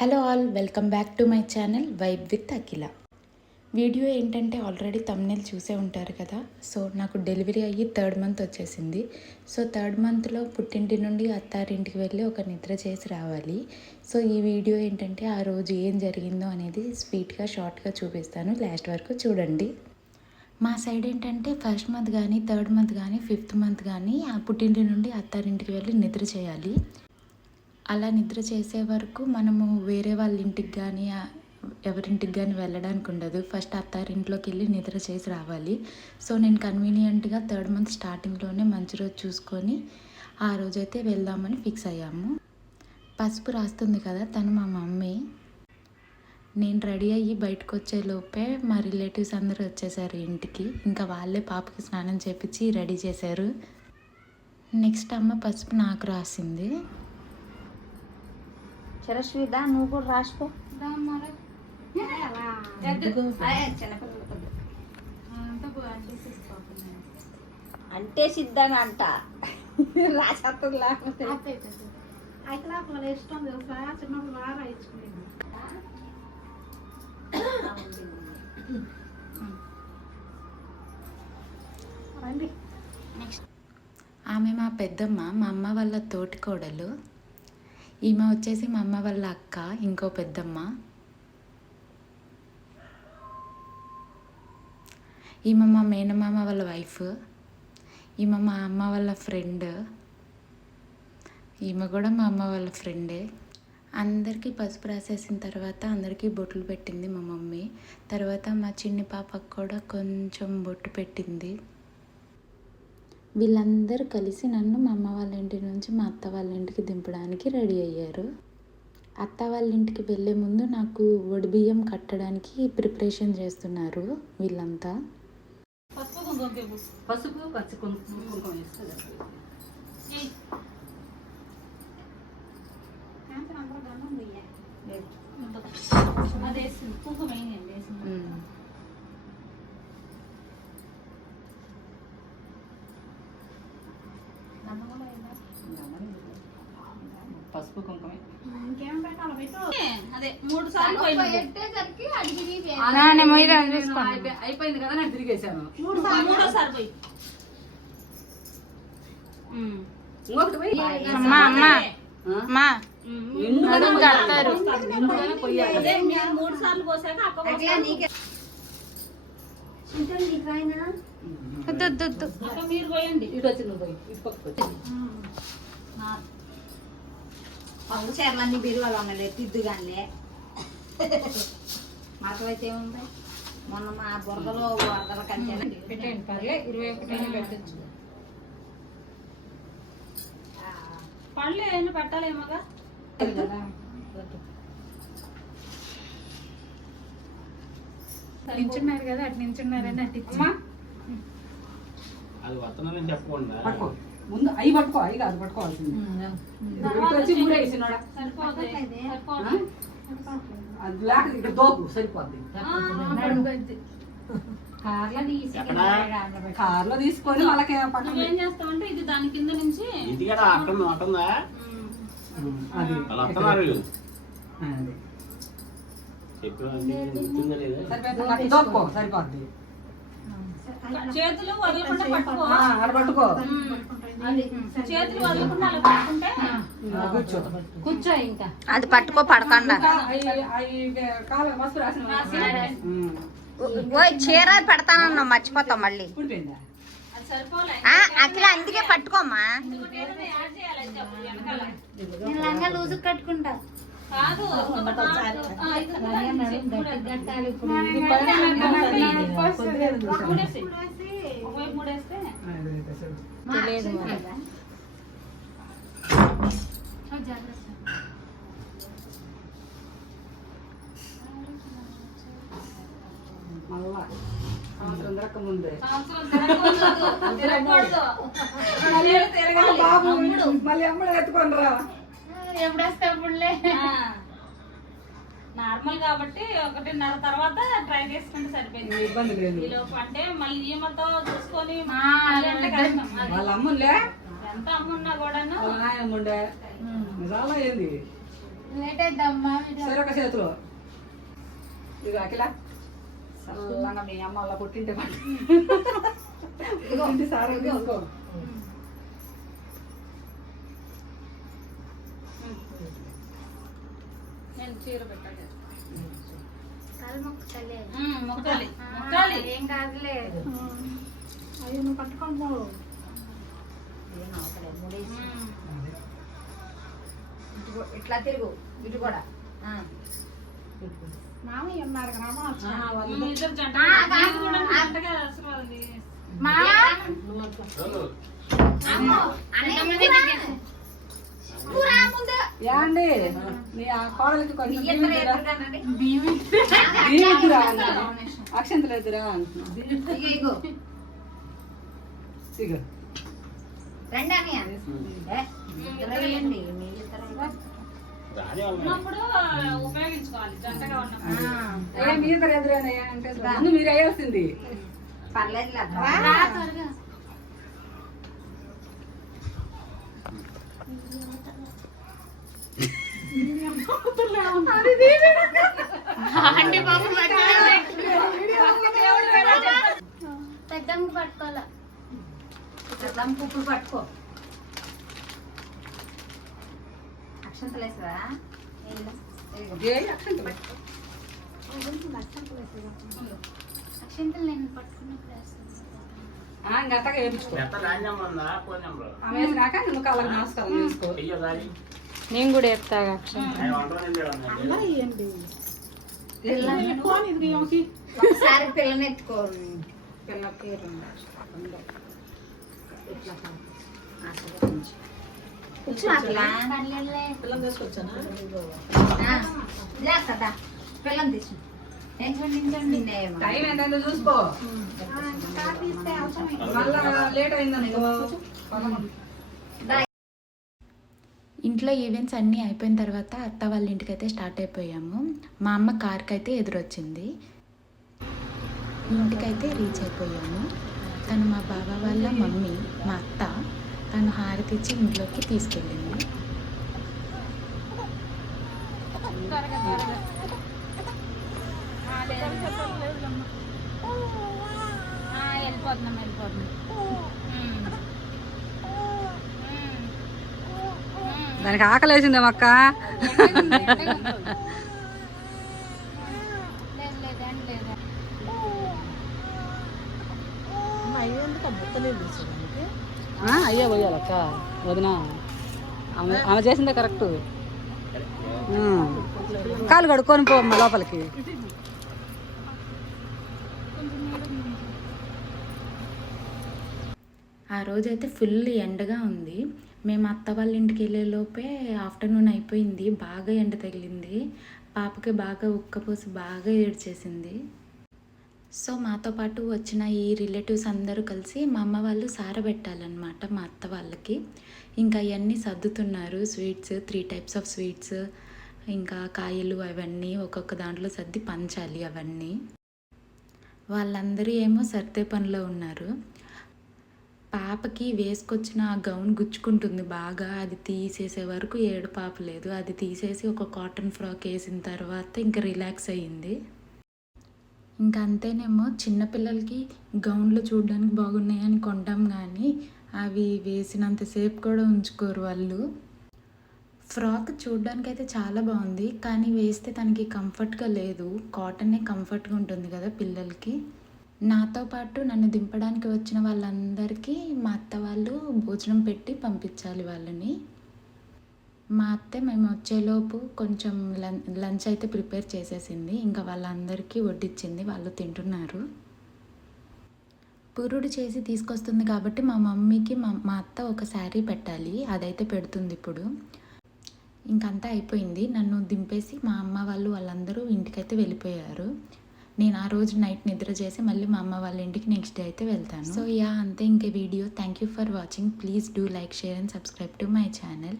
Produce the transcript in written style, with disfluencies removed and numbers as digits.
Hello all, welcome back to my channel vibe with Akhila. Video ఏంటంటే already thumbnail చూసే ఉంటారు కదా. So నాకు డెలివరీ అయ్యి 3rd మంత్ వచ్చేసింది. సో 3rd మంత్లో పుట్టింటి నుండి అత్తారింటికి వెళ్ళి ఒక నిద్ర చేసి రావాలి. సో ఈ వీడియో ఏంటంటే ఆ రోజు ఏం జరిగిందో అనేది స్వీట్గా షార్ట్గా చూపిస్తాను, లాస్ట్ వరకు చూడండి. మా సైడ్ ఏంటంటే 1st మంత్ కానీ 3rd మంత్ కానీ 5th మంత్ కానీ ఆ పుట్టింటి నుండి అత్తారింటికి వెళ్ళి నిద్ర చేయాలి. అలా నిద్ర చేసే వరకు మనము వేరే వాళ్ళ ఇంటికి కానీ ఎవరింటికి కానీ వెళ్ళడానికి ఉండదు. ఫస్ట్ అత్తారింట్లోకి వెళ్ళి నిద్ర చేసి రావాలి. సో నేను కన్వీనియంట్గా 3rd మంత్ స్టార్టింగ్లోనే మంచి రోజు చూసుకొని ఆ రోజైతే వెళ్దామని ఫిక్స్ అయ్యాము. పసుపు రాస్తుంది కదా తను మా మమ్మీ. నేను రెడీ అయ్యి బయటకు వచ్చే లోపే మా రిలేటివ్స్ అందరూ వచ్చేసారు ఇంటికి. ఇంకా వాళ్ళే పాపకి స్నానం చేపించి రెడీ చేశారు. నెక్స్ట్ అమ్మ పసుపు నాకు రాసింది. చరస్విదా నువ్వు కూడా రాసుకో. అంటే సిద్ధాన్ని అంట రాసేస్తుంది లేకపోతే ఇష్టం తెలుసా. చిన్నప్పుడు బాగా రాయించుకునేది. నెక్స్ట్ ఆమె మా పెద్దమ్మ, మా అమ్మ వాళ్ళ తోటి కోడలు. ఈమె వచ్చేసి మా అమ్మ వాళ్ళ అక్క, ఇంకో పెద్దమ్మ. ఈమె మా మేనమామ వాళ్ళ వైఫ్. ఈమె మా అమ్మ వాళ్ళ ఫ్రెండ్. ఈమె కూడా మా అమ్మ వాళ్ళ ఫ్రెండే. అందరికీ పసుపు రాసేసిన తర్వాత అందరికీ బొట్లు పెట్టింది మా మమ్మీ. తర్వాత మా చిన్ని పాపకు కూడా కొంచెం బొట్టు పెట్టింది. వీళ్ళందరూ కలిసి నన్ను మా అమ్మ వాళ్ళ ఇంటి నుంచి మా అత్త వాళ్ళ ఇంటికి దింపడానికి రెడీ అయ్యారు. అత్త వాళ్ళ ఇంటికి వెళ్ళే ముందు నాకు వడిబియ్యం కట్టడానికి ప్రిపరేషన్ చేస్తున్నారు వీళ్ళంతా. పసుపు పచ్చి కుంకుమ పసుపు కుంకుమ అదే 3 సార్లు అయిపోయింది కదా. నేను తిరిగేసాను 3సారి పోయి ఇంకొకటి పోయి కడతారు. 3 సార్లు పోసాక మీరు పోయండి. ఇటు వచ్చి నువ్వు పోయి ఇటు పక్కకు వచ్చి చీరలన్నీ బీరువాళ్ళు అమ్మలే తిద్దుగానే మాకైతే ఏముంది. మొన్న మా బురదలో వరదల కంటే పెట్టండి. పర్లే 21 పెట్టచ్చు. పళ్ళు ఏమైనా పెట్టాలేమోగా నించున్నారు కదా, అటు నించున్నారని అటు ముందు అవి పట్టుకో. అవి కాదు పట్టుకోవాల్సింది. దోపు సరిపోద్ది. కార్లో తీసుకొని వాళ్ళకి ఏం చేస్తామంటే ఇది దాని కింద నుంచి దోపుకో సరిపోద్ది. చేతులు వదలకుండా పట్టుకో. పట్టుకో చేతులు వదలకుండా అలా పట్టుకుంటే కూర్చో. ఇంకా అది పట్టుకో పడకుండా. చీర పెడతానన్నా మర్చిపోతాం మళ్ళీ. అఖిల అందుకే పట్టుకోమ్మా. లంగా లూజు కట్టుకుంటా. కాదు ముందే బాబు మళ్ళీ అమ్మడు ఎత్తుకొని రా. ఎప్పుడొస్తే అప్పుడులే. నార్మల్ కాబట్టి 1:30 తర్వాత ట్రై చేసుకుంటే సరిపోయింది. ఇబ్బంది లేదు. అంటే మళ్ళీ ఈమెతో చూసుకొని వాళ్ళ అమ్ములే ఎంత అమ్మున్నా కూడా ఏంది లేట్ అయిద్దమ్మా చెరొక చేతిలో ఇక అఖిల చల్లగా మీ అమ్మ అలా పుట్టింటే పుట్టింటి సార్ తీసుకో. నేను చీర పెట్టాలి. కాలు మొక్కుతలే మొక్కాలి మొక్కాలి. ఏం కాదులే అయ్యో నువ్వు పట్టుకోండి ఏం అవసరం ముడేసి. ఇట్లా తిరుగు ఇటు కూడా. మామయ్య ఉన్నారు కదా ఇద్దరు జంట జంటగా ఆశీర్వాదం మా యాండి నీ ఆ కోడలికి కొంచెం బియ్యద్దురా అక్షంతలు ఎద్దురా అంటున్నా. ఇగో ఇక రండి అని వేయండి. మీ ఇద్దరు ఉన్నప్పుడు ఉపయోగించుకోవాలి జంటగా ఉన్నప్పుడు. అయ్యా మీ ఇద్దరు ఎదురేనయ్యా అంటే ముందు మీరు వేయాల్సింది. పర్లేదు రా త్వరగా పెద్దమ్మ పట్టుకోవాలా పుప్పులు పట్టుకో. అక్షంతలు వేసరా? ఏ అక్షంతలు అక్షంతలు నేను పట్టుకున్నప్పుడు వేస్తాను గట్టగా వేయించుకో. ఆమె వేసినాక నువ్వు కాళ్ళకి నమస్కారం చేసుకో. నేను కూడా ఎత్తాగా ఒకసారి పిల్లని ఎత్తుకో. పిల్లకి కదా పిల్లని తీసు. టైం ఏంటంటే చూసుకో. మళ్ళా లేట్ అయిందనుకో. ఇంట్లో ఈవెంట్స్ అన్నీ అయిపోయిన తర్వాత అత్త వాళ్ళ ఇంటికైతే స్టార్ట్ అయిపోయాము. మా అమ్మ కార్కి అయితే ఎదురొచ్చింది. ఇంటికైతే రీచ్ అయిపోయాము. తను మా బావ వాళ్ళ మమ్మీ, మా అత్త. తను హారతి ఇచ్చి ఇంట్లోకి తీసుకెళ్ళింది. వెళ్ళిపోతున్నాం దానికి ఆకలి వేసిందేమో అక్క. అయ్యా పోయాలక్క వదిన. ఆమె చేసిందే కరెక్ట్. కాలు కడుక్కొని పో అమ్మ లోపలికి. ఆ రోజైతే ఫుల్ ఎండగా ఉంది. మేము అత్త వాళ్ళ ఇంటికి వెళ్ళే లోపే ఆఫ్టర్నూన్ అయిపోయింది. బాగా ఎండ తగిలింది. పాపకి బాగా ఉక్కపోసి బాగా ఏడ్చేసింది. సో మాతో పాటు వచ్చిన ఈ రిలేటివ్స్ అందరూ కలిసి మా అమ్మ వాళ్ళు సారబెట్టాలన్నమాట మా అత్త వాళ్ళకి. ఇంకా అవన్నీ సర్దుతున్నారు. స్వీట్స్ 3 టైప్స్ ఆఫ్ స్వీట్స్, ఇంకా కాయలు అవన్నీ ఒక్కొక్క దాంట్లో సర్ది పంచాలి. అవన్నీ వాళ్ళందరూ ఏమో సర్దే పనిలో ఉన్నారు. పాపకి వేసుకొచ్చిన ఆ గౌన్ గుచ్చుకుంటుంది బాగా. అది తీసేసే వరకు ఏడుపాప లేదు. అది తీసేసి ఒక కాటన్ ఫ్రాక్ వేసిన తర్వాత ఇంకా రిలాక్స్ అయ్యింది. ఇంకా అంతేనేమో చిన్నపిల్లలకి గౌన్లు చూడడానికి బాగున్నాయని కొంటాం, కానీ అవి వేసినంతసేపు కూడా ఉంచుకోరు వాళ్ళు. ఫ్రాక్ చూడడానికి అయితే చాలా బాగుంది, కానీ వేస్తే తనకి కంఫర్ట్గా లేదు. కాటనే కంఫర్ట్గా ఉంటుంది కదా పిల్లలకి. నాతో పాటు నన్ను దింపడానికి వచ్చిన వాళ్ళందరికీ మా అత్త వాళ్ళు భోజనం పెట్టి పంపించాలి వాళ్ళని. మా అత్తే మేము వచ్చేలోపు కొంచెం లంచ్ అయితే ప్రిపేర్ చేసేసింది. ఇంకా వాళ్ళందరికీ వడ్డించింది. వాళ్ళు తింటున్నారు. పురుడు చేసి తీసుకొస్తుంది కాబట్టి మా మమ్మీకి మా అత్త ఒక శారీ పెట్టాలి. అదైతే పెడుతుంది ఇప్పుడు. ఇంకంతా అయిపోయింది. నన్ను దింపేసి మా అమ్మ వాళ్ళందరూ ఇంటికైతే వెళ్ళిపోయారు. నేను ఆ రోజు నైట్ నిద్ర చేసి మళ్ళీ మా అమ్మ వాళ్ళ ఇంటికి నెక్స్ట్ డే అయితే వెళ్తాను. సో అంతే ఇంకే video. Thank you for watching. Please do like, share and subscribe to my channel.